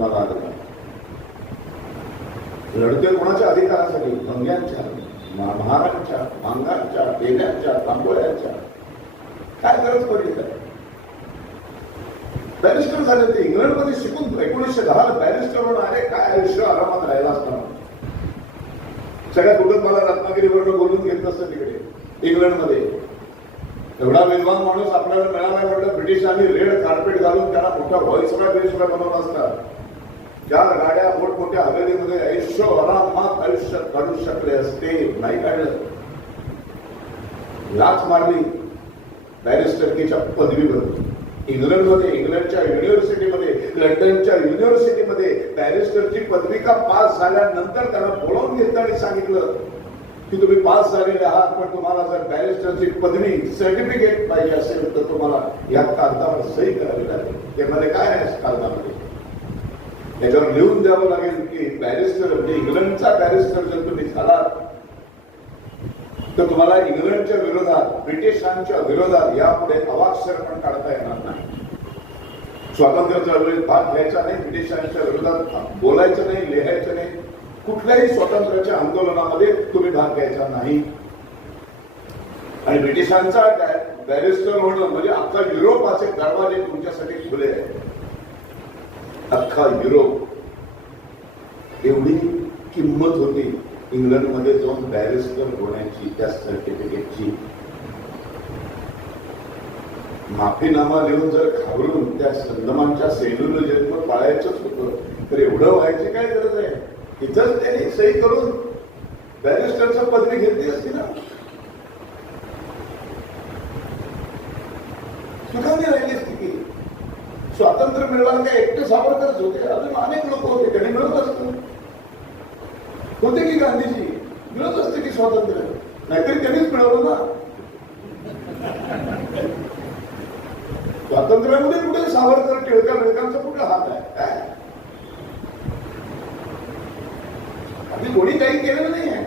जन्माला आलं लढतोय कोणाच्या अधिकारासाठी? भंग्यांच्या महारांच्या मांगांच्या बेल्यांच्या तांबोळ्यांच्या काय गरज पडली काय बॅरिस्टर झाले ते इंग्लंडमध्ये शिकून एकोणीसशे दहा बॅरिस्टर म्हणून आले. काय आयुष्य आरामात राहिला असताना सगळ्या कुटुंबाला बरोबर बोलून घेत असतं तिकडे इंग्लंडमध्ये. एवढा विद्वान माणूस आपल्याला मिळाला म्हटलं ब्रिटिशांनी रेड कार्पेट घालून त्याला मोठा व्हॉइस बनवला असता. त्या गाड्या मोठमोठ्या हवेलीमध्ये आयुष्य आरामात आयुष्य काढू शकले असते नाही काढलं लाच मारली बॅरिस्टरकीच्या पदवीवर इंग्लंडमध्ये इंग्लंडच्या युनिव्हर्सिटीमध्ये लंडनच्या युनिव्हर्सिटीमध्ये बॅरिस्टरची पदविका पास झाल्यानंतर त्यांना बोलावून घेतलं आणि सांगितलं की तुम्ही पास झालेले आहात पण तुम्हाला जर बॅरिस्टरची पदवी सर्टिफिकेट पाहिजे असेल तर तुम्हाला या कागदावर सही करावी लागेल. ते मध्ये काय आहे कागदामध्ये? त्याच्यावर लिहून द्यावं लागेल की बॅरिस्टर म्हणजे इंग्लंडचा बॅरिस्टर जर तुम्ही झालात तर तुम्हाला इंग्लंडच्या विरोधात ब्रिटिशांच्या विरोधात यापुढे अवाक्षर पण काढता येणार नाही. स्वातंत्र्य चळवळीत भाग घ्यायचा नाही ब्रिटिशांच्या विरोधात बोलायचं नाही लिहायचं नाही. कुठल्याही स्वातंत्र्याच्या आंदोलनामध्ये तुम्ही भाग घ्यायचा नाही. आणि ब्रिटिशांचा बॅरिस्टर होणं म्हणजे आता युरोपाचे दरवाजे तुमच्यासाठी खुले आहेत. अख्खा युरोप एवढी किंमत होती इंग्लंडमध्ये जाऊन बॅरिस्टर होण्याची त्या सर्टिफिकेटची माफीनामा लिहून जर घाबरून त्या संदमांच्या सेलूला जन्म पाळायचंच होतं तर एवढं व्हायची काय गरज आहे? इथंच त्यांनी सही करून बॅरिस्टरचं पदवी घेतली असती ना सुखाने राहिली असती की स्वातंत्र्य मिळवायला काय एकटे सावरकरच होते. अजून अनेक लोक होते. त्यांनी मिळत असत. होते की गांधीजी? मिळत असते की स्वातंत्र्य? नाहीतरी त्यांनीच मिळवलं ना. स्वातंत्र्यामध्ये कुठे सावरकर टिळकर मिळकांचा कुठे हात आहे? काय? आम्ही कोणी काही केलेलं नाही आहे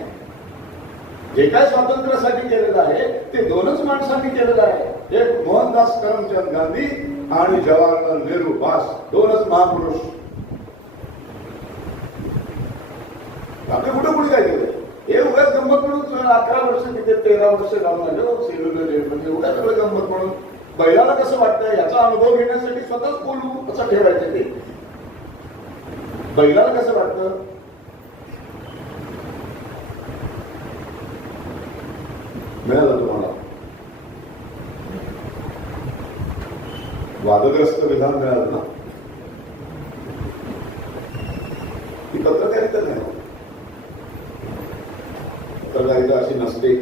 जे काय स्वातंत्र्यासाठी केलेलं आहे ते दोनच माणसांनी केलेलं आहे. एक मोहनदास करमचंद गांधी आणि जवाहरलाल नेहरू बास दोनच महापुरुष. आपले कुठे कुठे काय केलं? हे उगाच गंमत म्हणून अकरा वर्ष तिथे तेरा वर्ष घालून आले हो सेल्युलर जेलमध्ये सगळं गंमत म्हणून. बैलाला कसं वाटतं याचा अनुभव घेण्यासाठी स्वतःच बोलू असं ठेवायचं ते. बैलाला कसं वाटतं? मिळालं तुम्हाला? वादग्रस्त विधान मिळालं ना. ही पत्रकारिता नाही. पत्रकारिता अशी नसते.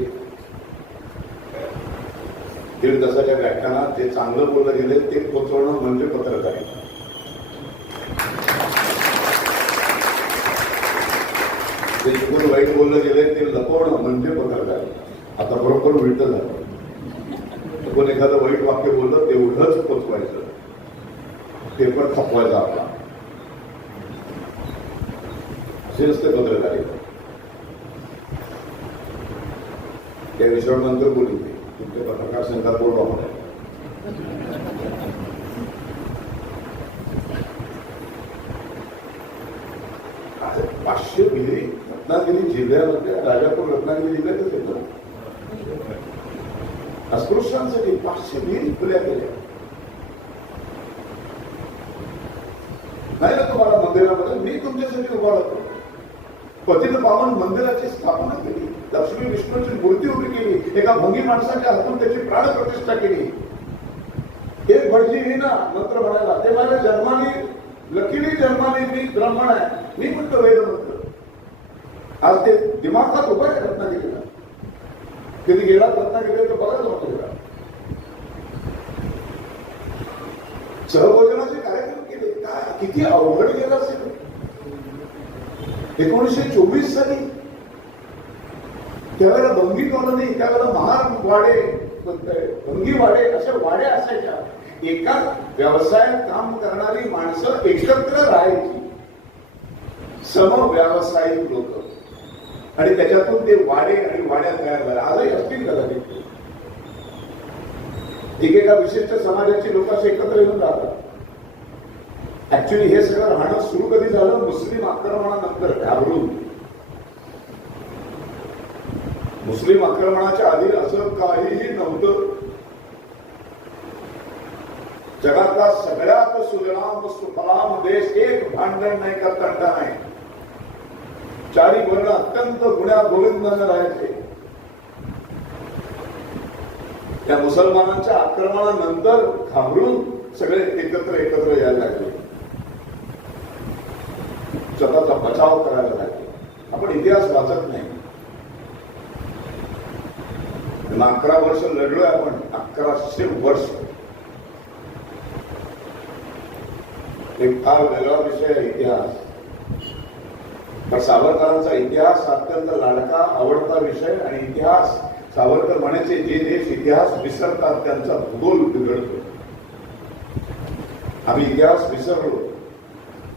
दीड तासाच्या व्याख्यानात जे चांगलं बोललं गेले ते पोचवणं म्हणजे पत्रकारिता. जे चुकून वाईट बोललं गेले ते लपवणं म्हणजे पत्रकारिता. आता बरोबर उलट झालं. चुकून एखादं वाईट वाक्य बोललं तेवढंच पोचवायचं. पेपर खपवायचा आपला. असे नसते पत्रकारिता त्या विषयावर नंतर बोलू ते तुमचे पत्रकार संघात बोलवा म्हणा पाचशे विहिरी रत्नागिरी जिल्ह्यामध्ये राजापूर रत्नागिरी जिल्ह्यातच येतो अस्पृश्यांसाठी पाचशे विहिरी खुल्या केल्या नाही ना तुम्हाला मंदिरामध्ये मी तुमच्यासाठी उभा राहतो पतीनं पावन मंदिराची स्थापना केली लक्ष्मी विष्णूची मूर्ती उभी केली एका भंगी माणसाच्या हातून त्याची प्राण प्रतिष्ठा केली एक भटली ही ना मंत्र म्हणायला ते माझ्या जन्माने लकीली जन्माने मी ब्राह्मण आहे मी म्हणतो वेद मंत्र आज ते दिमागात उभं आहे रत्नागिरीला कधी गेला रत्नागिरी तर बघायला होतो गेला सहभोजनाचे कार्यक्रम केले. काय किती अवघड गेला असेल. एकोणीसशे चोवीस साली त्यावेळेला बंगी कॉलनी त्यावेळेला महार वाडे बंगी वाडे अशा वाड्या असायच्या. एका व्यवसायात काम करणारी माणसं एकत्र राहायची. सम व्यावसायिक लोक. आणि त्याच्यातून ते वाडे आणि वाड्या तयार एकेका विशिष्ट समाजाची लोक असे एकत्र येऊन राहतात. ऍक्च्युली हे सगळं राहणं सुरू झालं? मुस्लिम आक्रमणानंतर घाबरून मुस्लिम आक्रमणाच्या आधी असं काहीही नव्हतं. जगातला सगळ्यात सुजलाम सुफलाम देश एक भांडण नाही करता नाही. चारी वर्ण अत्यंत गुण्या गोविंदाने राहायचे त्या मुसलमानांच्या आक्रमणानंतर घाबरून सगळे एकत्र एकत्र यायला लागले. स्वतःचा बचाव करायला लागले. आपण इतिहास वाचत नाही. अकरा वर्ष लढलोय आपण अकराशे वर्ष. एक फार वेगळा विषय आहे इतिहास. पण सावरकरांचा इतिहास अत्यंत लाडका आवडता विषय आणि इतिहास सावरकर म्हणायचे जे देश इतिहास विसरतात त्यांचा भूगोल बिघडतो. आम्ही इतिहास विसरलो.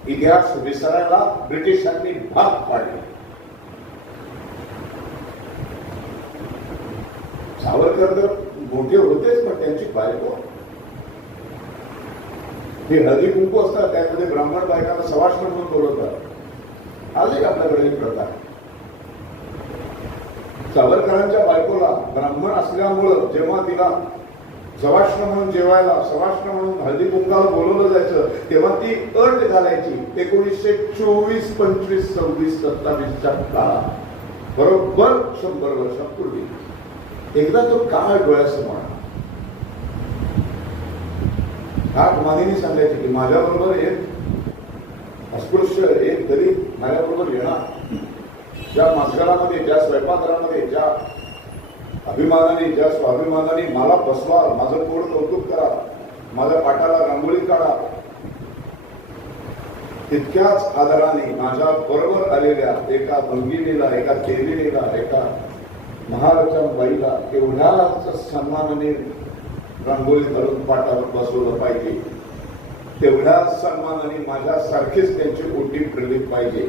इतिहास विसरायला ब्रिटिशांनी भाग पाडले. सावरकर तर मोठे होतेच पण त्यांची बायको? हे हळदी कुंकू असतात त्यामध्ये ब्राह्मण बायकांना सवाष्ण म्हणून बोलवतात. आले आपल्याकडे प्रकार? प्रथा सावरकरांच्या बायकोला ब्राह्मण असल्यामुळं जेव्हा तिला सवाष्ण म्हणून जेवायला सवाष्ण म्हणून हळदी कुंकाला बोलवलं जायचं तेव्हा ती अट घालायची. एकोणीसशे चोवीस पंचवीस सव्वीस सत्तावीसच्या काळात. बरोबर शंभर वर्षापूर्वी. एकदा तो काळ डोळ्यासमोर आठ हाक मानिनी सांगायची की माझ्याबरोबर एक अस्पृश्य एक दलित माझ्याबरोबर येणार. ज्या मासघरामध्ये ज्या स्वयंपाकघरामध्ये ज्या अभिमानाने ज्या स्वाभिमानाने मला बसवा माझं पोट कौतुक करा माझ्या पाठाला रांगोळी काढा तितक्याच आदराने माझ्या बरोबर आलेल्या एका भंगिनीला एका देवीला एका महाराजा बाईला एवढ्याच सन्मानाने रांगोळी घालून पाटावर बसवलं पाहिजे. तेवढ्याच सन्मानाने माझ्यासारखीच त्यांची ओटी प्रेरित पाहिजे.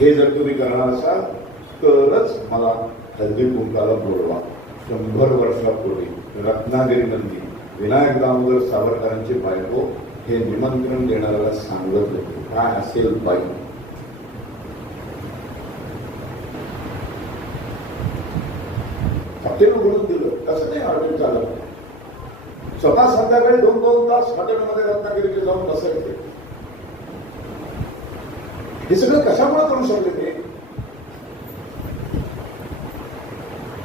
हे जर तुम्ही करणार असाल तरच मला हल्दी कुंकाला बोलवा. शंभर वर्षापूर्वी रत्नागिरी नंदी विनायक दामोदर सावरकरांची बायको हे निमंत्रण देणाऱ्याला सांगत होते. काय असेल बाई? हॉटेल उघडून दिलं. कसं नाही हॉटेल चालत? स्वतः संध्याकाळी दोन दोन तास हॉटेलमध्ये रत्नागिरीचे जाऊन बसायचे. हे सगळं कशामुळे करू शकले ते?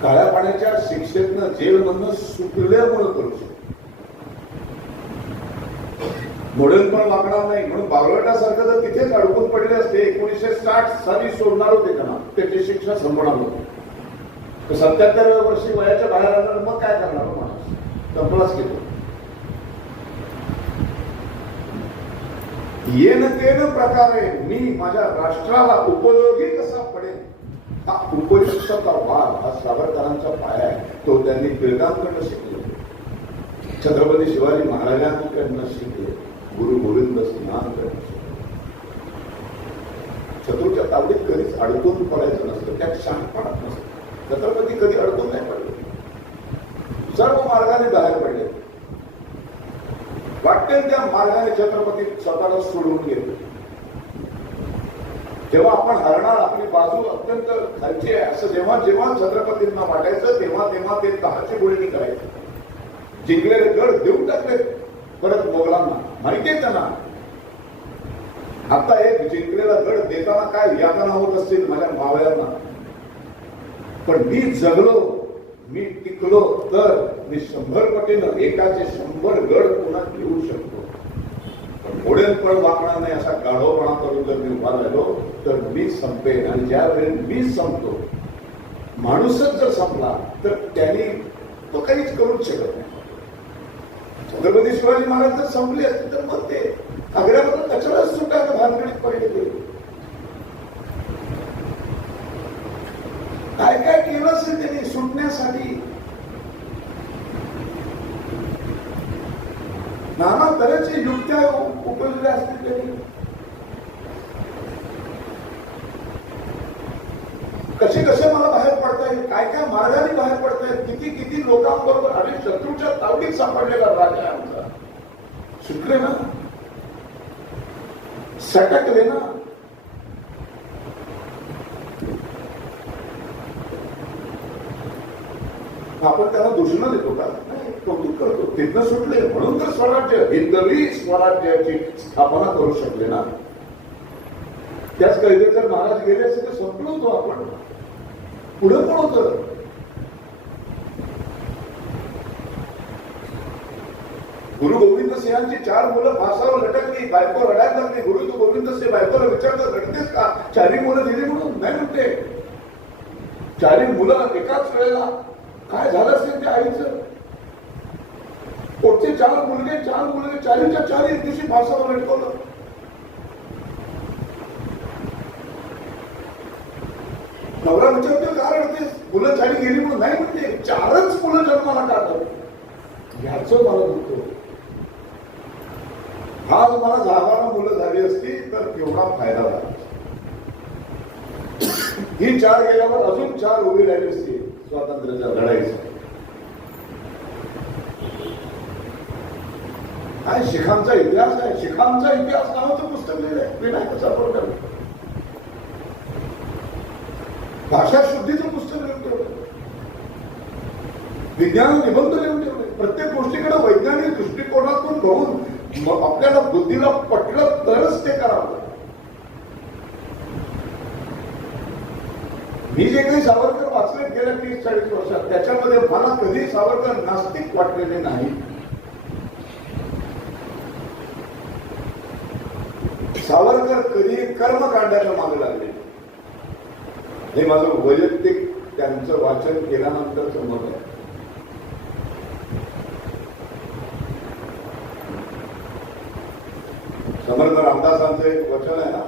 काळ्या पाण्याच्या शिक्षेतनं जेलमधनं सुटल्यामुळे करू शकतो मॉडेल पण वागणार नाही. म्हणून बागलटासारखं जर तिथेच अडकून पडले असते एकोणीसशे साठ साली सोडणार होते त्यांना. त्याची शिक्षा संपणार होती. सत्याहत्तर वर्षी वयाच्या बाहेर आलं मग काय करणार हो माणूस? संपलाच घेतो येन तेन प्रकारे मी माझ्या राष्ट्राला उपयोगी कसा पडेल हा उपयुक्तता वाद हा सावरकरांचा पाया आहे. तो त्यांनी टिळकांकडनं शिकले. छत्रपती शिवाजी महाराजांकडनं शिकले. गुरु गोविंद सिंहांकडनं शिकले. शत्रूच्या तावडीत कधीच अडकून पडायचं नसतं. त्यात शांतपणात नसतं. छत्रपती कधी अडकून नाही पडले. सर्व मार्गाने बाहेर पडले. वाटेल त्या मार्गाने छत्रपती स्वतःला सोडून गेले. जेव्हा आपण हरणार आपली बाजू अत्यंत खालची आहे. असं जेव्हा जेव्हा छत्रपतींना वाटायचं तेव्हा तेव्हा ते दहाची गोळी करायचे. जिंकलेले गड देऊन टाकले परत मोगलांना. माहितीये त्यांना? आता एक जिंकलेला गड देताना काय यातना होत असतील माझ्या मावळ्यांना? पण मी जगलो. मी टिकलो तर मी शंभर पटीनं एकाचे शंभर गड पुन्हा घेऊ शकतो. पण मोडेल पण वाकणार नाही असा गाढवपणा करून जर मी उभा राहिलो तर मी संपेन. आणि ज्या वेळेस मी संपतो माणूसच जर संपला तर त्यांनी तो काहीच करूच शकत नाही. छत्रपती शिवाजी महाराज जर संपले असते तर मग ते आग्र्यामधून कचराच सुटायला भानगडीत पडले गेले काय काय केलं असेल करण्यासाठी. नाना तऱ्हेचे युक्त्या उपयोजल्या असतील त्यांनी. कसे कसे मला बाहेर पडता येईल काय काय मार्गाने बाहेर पडता येईल किती किती लोकांबरोबर आणि शत्रूच्या तावडीत सापडलेला राजा आहे आमचा. सुटले ना? सटकले ना? आपण त्याला दोषणा देतो का? कौतुक करतो. तिथनं सुटले म्हणून तर स्वराज्य हिंदवी स्वराज्याची स्थापना करू शकले ना त्याच कैदेत जर महाराज गेले असते तर संपलो होतो आपण. पुढे कोण होतं. गुरु गोविंद सिंहांची चार मुलं फासावर लटकली बायको रडायला लागली. गुरु तू गोविंद सिंह बायकोला विचारतात रडतेस का? चारी मुलं दिली म्हणून? नाही म्हणते. चारी मुलं एकाच वेळेला काय झालं असेल त्या आईचं? पुढचे चार मुलगे चार मुलगे चारीच्या चार एक दिवशी फासावर लटकवलं नवरा विचारतो का रडतेस? मुलं चारी गेली म्हणून नाही म्हणते. चारच मुलं जन्माला काढतात. याच मला दुःख आज मला दहा मुलं झाली असती तर केवढा फायदा झाला ही चार गेल्यावर अजून चार उभी राहिली असती स्वातंत्र्याच्या लढाईसाठी काय शिखांचा इतिहास आहे? शिखांचा इतिहास नावाचं पुस्तक लिहिलंय. विनायकाचा सापडकर भाषा शुद्धीचं पुस्तक लिहून ठेवलं विज्ञान निबंध लिहून ठेवले प्रत्येक गोष्टीकडे वैज्ञानिक दृष्टिकोनातून बघून आपल्याला बुद्धीला पटलं तरच ते करावं. मी जे काही सावरकर वाचले गेल्या तीस चाळीस वर्षात त्याच्यामध्ये मला कधी सावरकर नास्तिक वाटलेले नाही. सावरकर कधी कर्मकांडाच्या मागे लागले. हे माझं वैयक्तिक त्यांचं वाचन केल्यानंतरच मत आहे. समर्थ रामदासांचं एक वचन आहे ना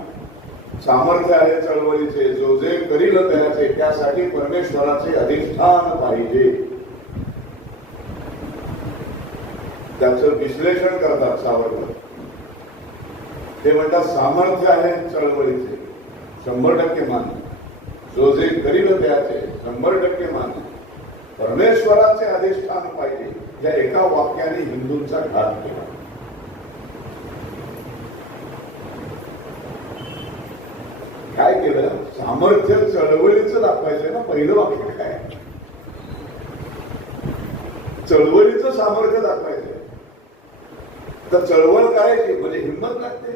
सामर्थ्य आहे चळवळीचे जो जे करील त्याचे त्यासाठी परमेश्वराचे अधिष्ठान पाहिजे. त्याचं विश्लेषण करतात सावरकर. ते म्हणतात सामर्थ्य आहे चळवळीचे शंभर टक्के मान्य जो जे करील त्याचे शंभर टक्के मान्य परमेश्वराचे अधिष्ठान पाहिजे. या एका वाक्याने हिंदूंचा घात केला काय केलं. सामर्थ्य चळवळीचं दाखवायचं ना पहिलं वाक्य काय? चळवळीचं सामर्थ्य दाखवायचं तर चळवळ करायची म्हणजे हिंमत लागते.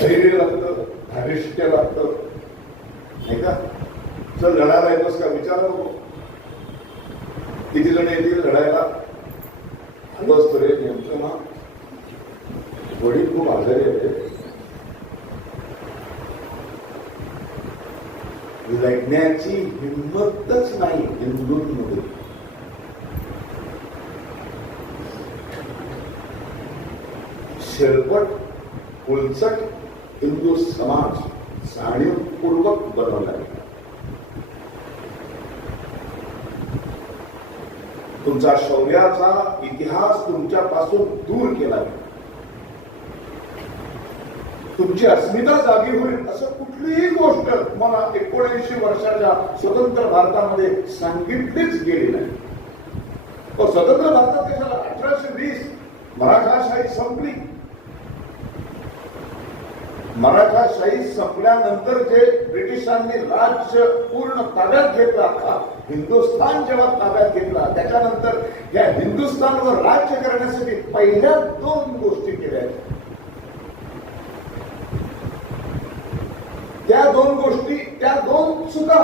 धैर्य लागतं धारिष्ट्य लागतं. नाही का? चल लढायला येतोस का? विचार नको. किती जण येतील लढायला? बस रे नेमकं ना वडील खूप आजारी आहेत. लढण्याची हिंमतच नाही हिंदूंमध्ये. शेरपट उलचट हिंदू समाज जाणीवपूर्वक बनवला गेला. तुमचा शौर्याचा इतिहास तुमच्यापासून दूर केला गेला. तुमची अस्मिता जागी होईल असं कुठलीही गोष्ट मला एकोणऐंशी वर्षाच्या स्वतंत्र भारतामध्ये सांगितलीच गेली नाही. स्वतंत्र भारतात कशाला? अठराशे वीस मराठाशाही संपली. मराठाशाही संपल्यानंतर जे ब्रिटिशांनी राज्य पूर्ण ताब्यात घेतला अख्खा हिंदुस्थान जेव्हा ताब्यात घेतला त्याच्यानंतर या हिंदुस्थानवर राज्य करण्यासाठी पहिल्या दोन गोष्टी केल्या आहेत. त्या दोन गोष्टी त्या दोन चुका